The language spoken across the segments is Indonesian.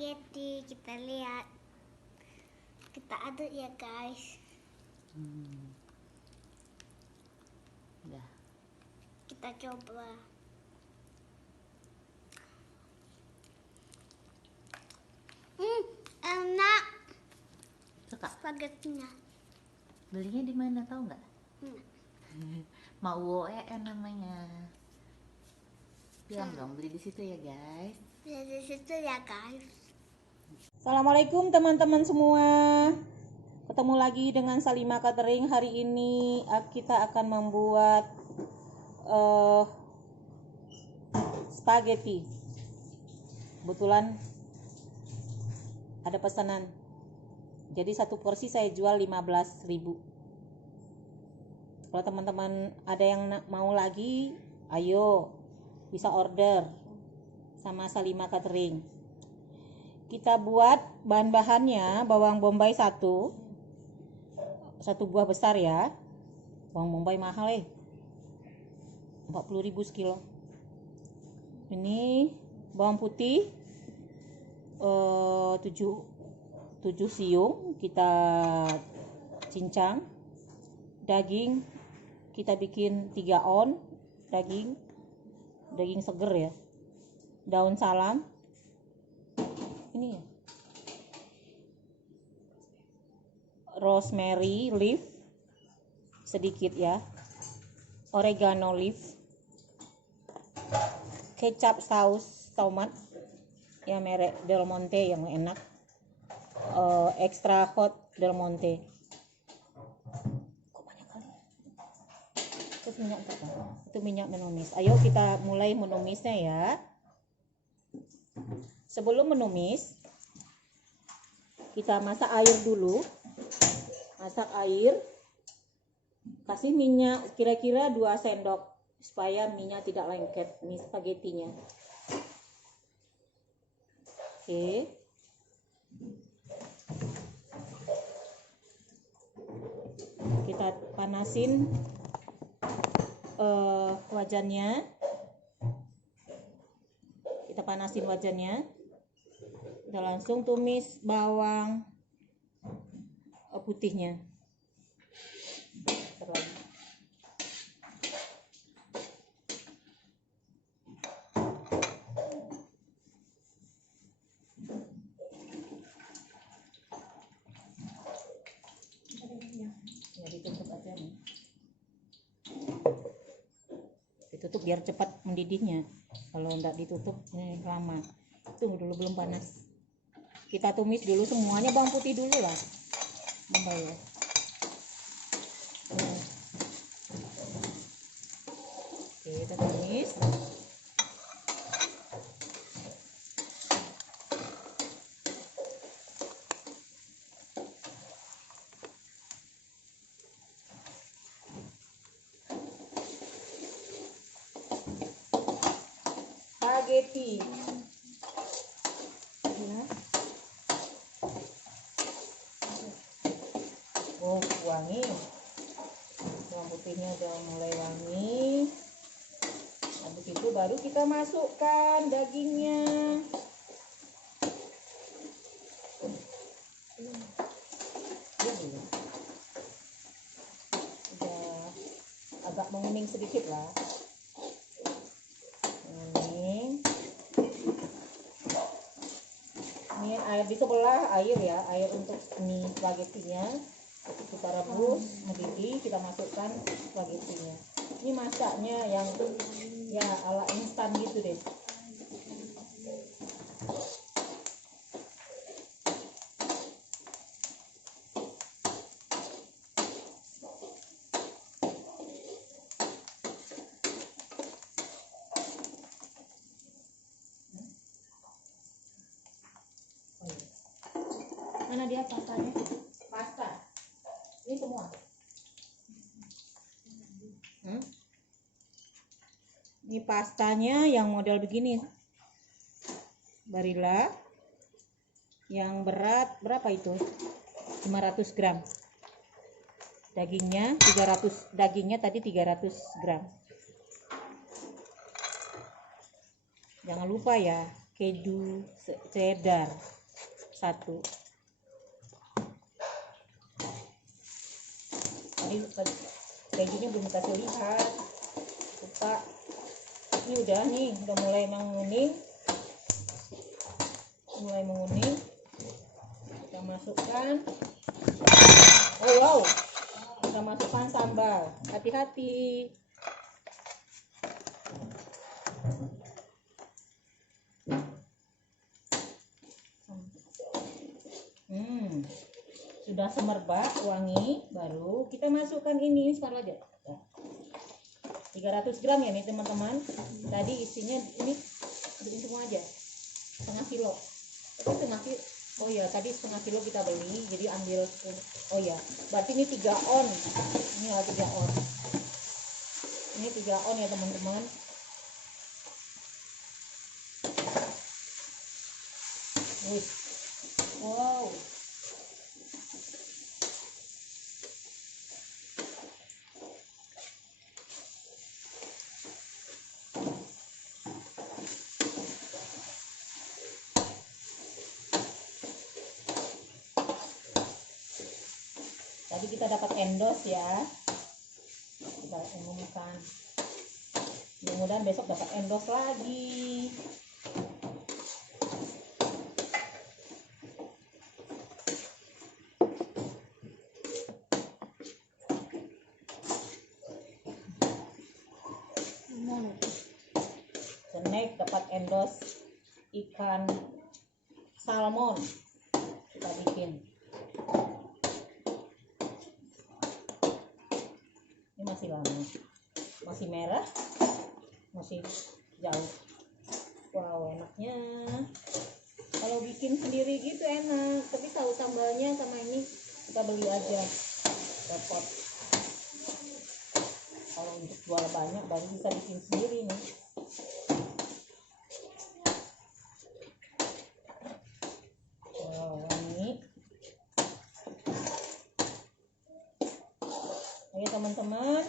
spaghetti. Kita lihat, kita aduk ya guys. Udah. Kita coba. Enak Suka? spagettinya. Belinya di mana tahu nggak? Hmm. Mau namanya. Bilang dong beli di situ ya guys. Bisa di situ ya guys. Assalamualaikum teman-teman semua. Ketemu lagi dengan Salima Catering. Hari ini kita akan membuat spaghetti. Kebetulan ada pesanan. Jadi satu porsi saya jual 15.000. Kalau teman-teman ada yang mau lagi, ayo bisa order sama Salima Catering. Kita buat bahan-bahannya: bawang bombay satu buah besar ya. Bawang bombay mahal 40.000 sekilo. Ini bawang putih 7 siung kita cincang. Daging kita bikin 3 on daging seger ya. Daun salam ini ya, rosemary leaf sedikit ya, oregano leaf, kecap saus tomat ya merek Del Monte yang enak, extra hot Del Monte. Kok banyak kali? Terus minyak itu minyak menumis. Ayo kita mulai menumisnya ya. Sebelum menumis, kita masak air dulu. Masak air, kasih minyak kira-kira 2 sendok supaya minyak tidak lengket nih spagettinya. Oke. Kita panasin wajannya. Kita langsung tumis bawang putihnya. Ya, ditutup aja nih. Ditutup biar cepat mendidihnya. Kalau enggak ditutup ini lama. Tunggu dulu, belum panas. Kita tumis dulu semuanya, bawang putih dulu lah. Bombay ya. Oke, kita tumis. Spaghetti. Ya. Oh, wangi. Bawang putihnya udah mulai wangi. Habis itu baru kita masukkan dagingnya. Udah agak menguning sedikit lah. Ini air disebelah air ya, air untuk mie spagettinya. Kita rebus mendidih, kita masukkan spagettinya. Ini masaknya yang ya ala instan gitu deh. Mana dia pastanya? Pasta. Ini semua. Ini pastanya yang model begini. Barilla. Yang berat berapa itu? 500 gram. Dagingnya 300. Dagingnya tadi 300 gram. Jangan lupa ya, keju cheddar 1. Tadi kejunya belum kasih lihat, lupa. Ini udah nih, udah mulai menguning. Kita masukkan. Oh wow, kita masukkan sambal. Hati-hati. Sudah semerbak wangi, baru kita masukkan ini separuh aja. 300 gram ya nih teman-teman. Tadi isinya ini semua aja setengah kilo. Tapi setengah kilo. Oh ya, tadi setengah kilo kita beli, jadi ambil 10. Oh ya, berarti ini 3 on. Ini 3 on. Ini 3 on ya teman-teman. Wow. Tadi kita dapat endos ya, kita umumkan. Mudah-mudahan besok dapat endos lagi. Snack dapat endos ikan salmon, kita bikin. Ini masih lama, masih merah, masih jauh. Wow, enaknya kalau bikin sendiri gitu enak, tapi tahu sambalnya sama ini kita beli aja, repot. Kalau untuk jual banyak baru bisa bikin sendiri nih. Wow, wangi. Oke teman-teman,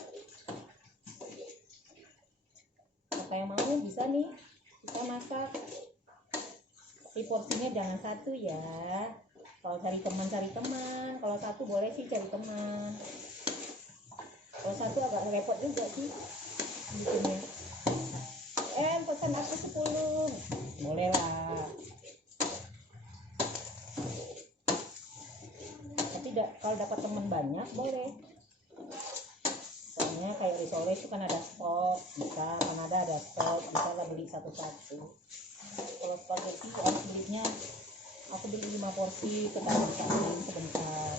apa yang mau bisa nih kita masak. Tapi porsinya jangan satu ya. Kalau cari teman. Kalau satu boleh sih cari teman. Kalau satu agak repot juga sih bikinnya. Pesan aku 10. Boleh lah. Tapi kalau dapat teman banyak boleh. Soalnya kayak di Sore itu kan ada stok, bisa Kanada ada stok, bisa lah beli satu-satu. Kalau spaghetti harus belinya, aku beli 5 porsi, ketahuan sebentar.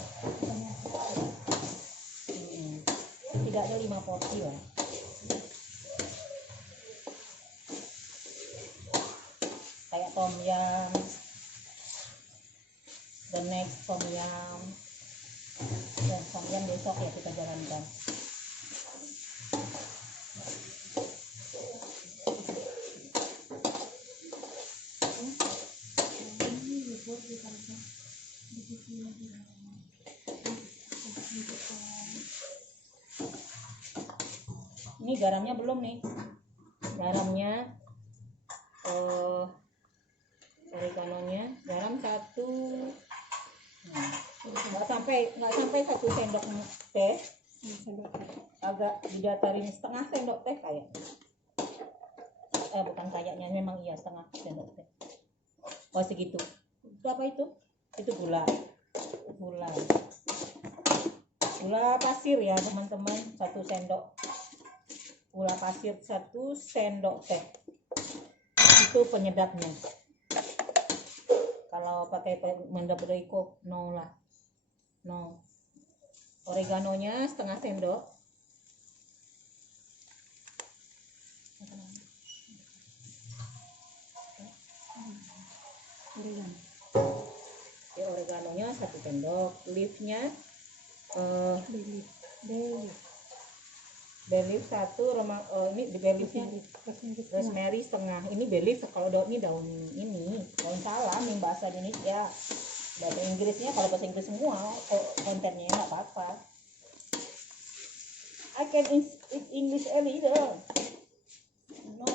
Tidak ada 5 porsi lah. Kayak tom yum, the next tom yum, dan tom yum besok ya kita jalankan. Ini garamnya belum nih, garamnya oreganonya, garam 1, nggak sampai 1 sendok teh, agak didatarin setengah sendok teh kayak, bukan kayaknya, memang iya setengah sendok teh. Oh segitu. Itu apa itu? Itu gula pasir ya teman-teman, 1 sendok gula pasir, 1 sendok teh. Itu penyedapnya. Kalau pakai mendabriko no lah, no. Oreganonya setengah sendok. Oreganonya 1 sendok. Leafnya bay leaf 1, ini bay leafnya rosemary setengah. Ini bay leaf, kalau daun ini daun salam yang bahasa Indonesia. Bahasa Inggrisnya kalau bahasa Inggris semua kontennya nggak apa-apa. I can speak English a little. No.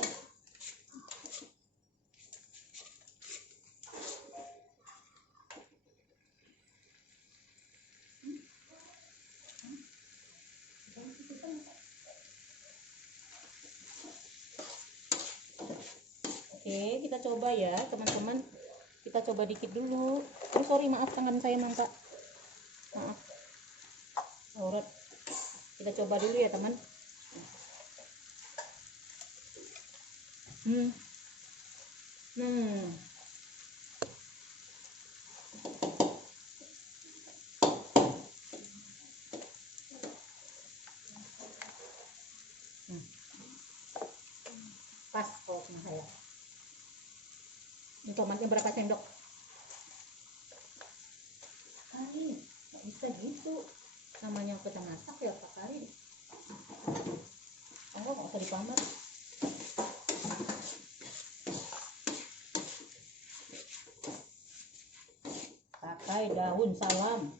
Oke, kita coba ya teman-teman. Kita coba dikit dulu. Oh sorry, maaf tangan saya nampak. Maaf. Aurat. Kita coba dulu ya teman. Pas kok sama saya. Ini tomatnya berapa sendok? Kali, nggak bisa gitu. Namanya kita masak ya Pak Karin. Oh, nggak usah dipamer. Pakai daun salam.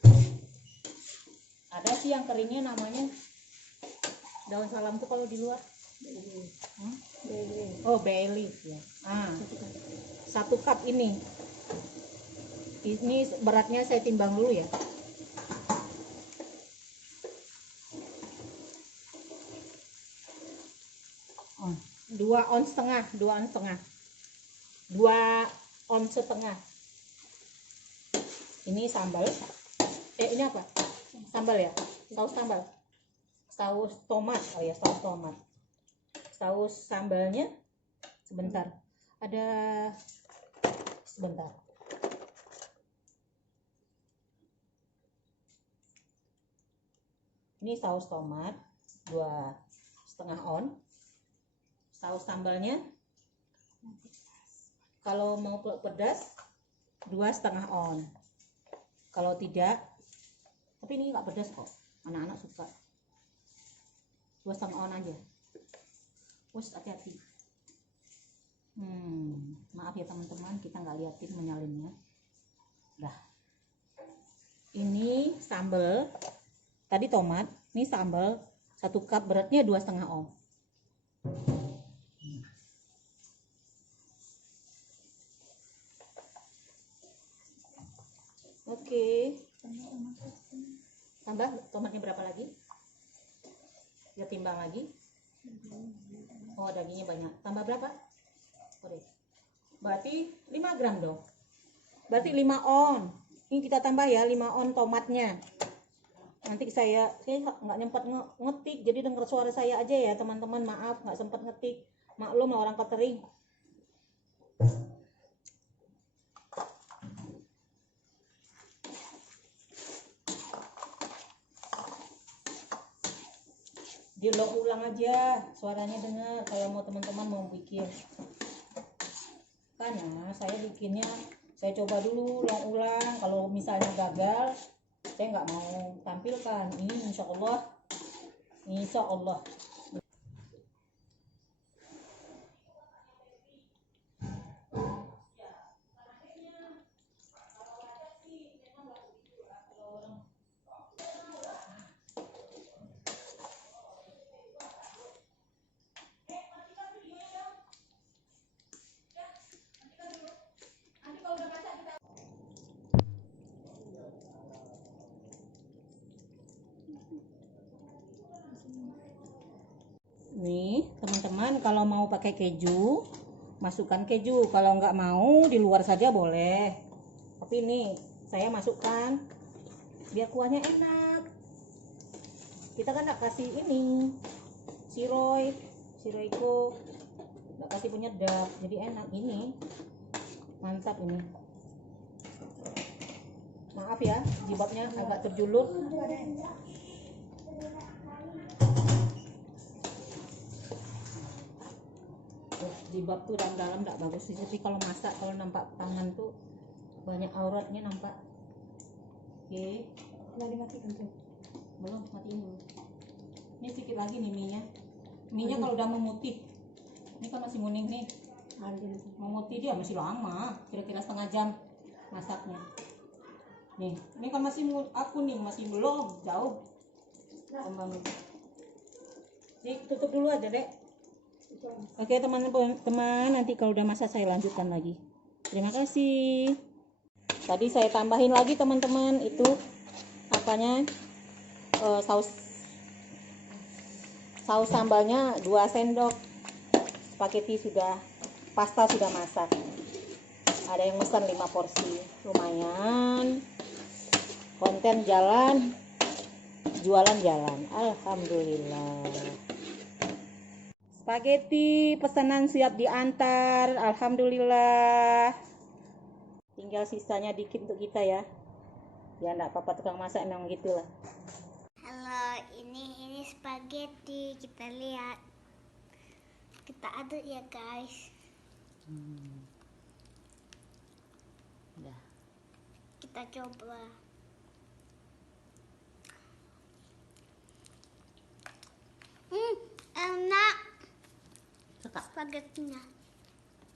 Ada sih yang keringnya namanya daun salam tuh kalau di luar. Oh, bay leaf ya. 1 cup ini. Ini beratnya saya timbang dulu ya. Oh, 2 ons setengah. 2 ons setengah. Ini sambal. Ini apa? Sambal ya? Saus sambal. Saus tomat. Oh ya, saus tomat. Saus sambalnya sebentar. Sebentar. Ini saus tomat 2,5 on. Saus sambalnya kalau mau pedas 2,5 on. Kalau tidak, tapi ini nggak pedas kok, anak-anak suka. 2,5 on aja. Wes, hati-hati. Maaf ya teman-teman, kita nggak liatin menyalinnya. Dah. Ini sambal. Tadi tomat, ini sambal 1 cup, beratnya 2,5 on. Oke. Tambah tomatnya berapa lagi? Kita timbang lagi. Oh, dagingnya banyak. Tambah berapa? Oke. Berarti 5 gram dong. Berarti 5 on. Ini kita tambah ya 5 on tomatnya. Nanti saya nggak nyempat ngetik, jadi dengar suara saya aja ya teman-teman. Maaf nggak sempat ngetik. Maklum lah orang catering. Diulang aja suaranya dengar kalau mau teman-teman mau bikin. Karena saya bikinnya saya coba dulu ulang. Kalau misalnya gagal, saya nggak mau tampilkan. Ini insya Allah. Nih teman-teman, kalau mau pakai keju masukkan keju, kalau nggak mau di luar saja boleh, tapi ini saya masukkan biar kuahnya enak. Kita kan nggak kasih ini siroiko, nggak kasih penyedap, jadi enak. Ini mantap ini. Maaf ya jilbabnya agak terjulur. Jilbab tuh dalam-dalam nggak bagus sih, tapi kalau masak kalau nampak tangan tuh banyak auratnya nampak. Oke, dimatikan tuh. Belum, matiin dulu. Ini sedikit lagi nih minyak kalau udah memutih. Ini kan masih kuning nih. Memutih dia masih lama, kira-kira setengah jam masaknya. Nih, ini kan masih kuning, masih belum jauh. Jadi tutup dulu aja dek. Oke teman-teman, nanti kalau udah masak saya lanjutkan lagi. Terima kasih. Tadi saya tambahin lagi teman-teman itu apanya, saus sambalnya 2 sendok. Spaghetti sudah pasta sudah masak. Ada yang pesan 5 porsi, lumayan. Konten jalan, jualan jalan. Alhamdulillah. Spaghetti pesanan siap diantar. Alhamdulillah. Tinggal sisanya dikit untuk kita ya. Ya enggak apa-apa, tukang masak memang gitulah. Halo, ini spaghetti. Kita lihat. Kita aduk ya guys. Udah. Kita coba. Enak Suka? spagettinya.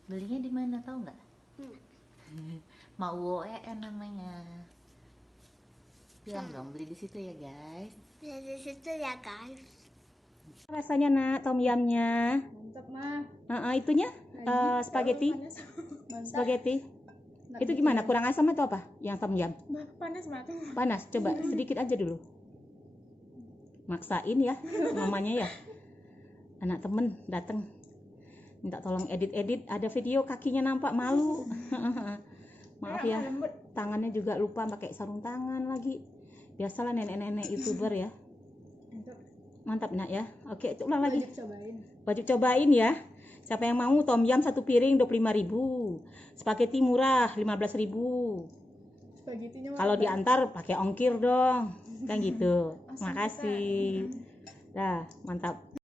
Belinya di mana tahu nggak? Hmm. Mau namanya. Bilang dong beli di situ ya guys. Bisa di situ ya guys. Rasanya nak tom yumnya. Mantap mah. Itunya spaghetti. Spaghetti. Itu gimana? Kurang asam atau apa? Yang tom yum? Panas mah. Panas. Coba sedikit aja dulu. Maksain ya mamanya ya. Anak temen datang minta tolong edit, ada video kakinya nampak, malu. Maaf ya, tangannya juga lupa pakai sarung tangan lagi. Biasalah nenek-nenek YouTuber ya. Mantap nak ya. Oke, itu ulang lagi. Wajib cobain ya. Siapa yang mau tom yum 1 piring 25.000. Spaghetti murah 15.000. Kalau diantar pakai ongkir dong. Kan gitu. Makasih. Dah, mantap.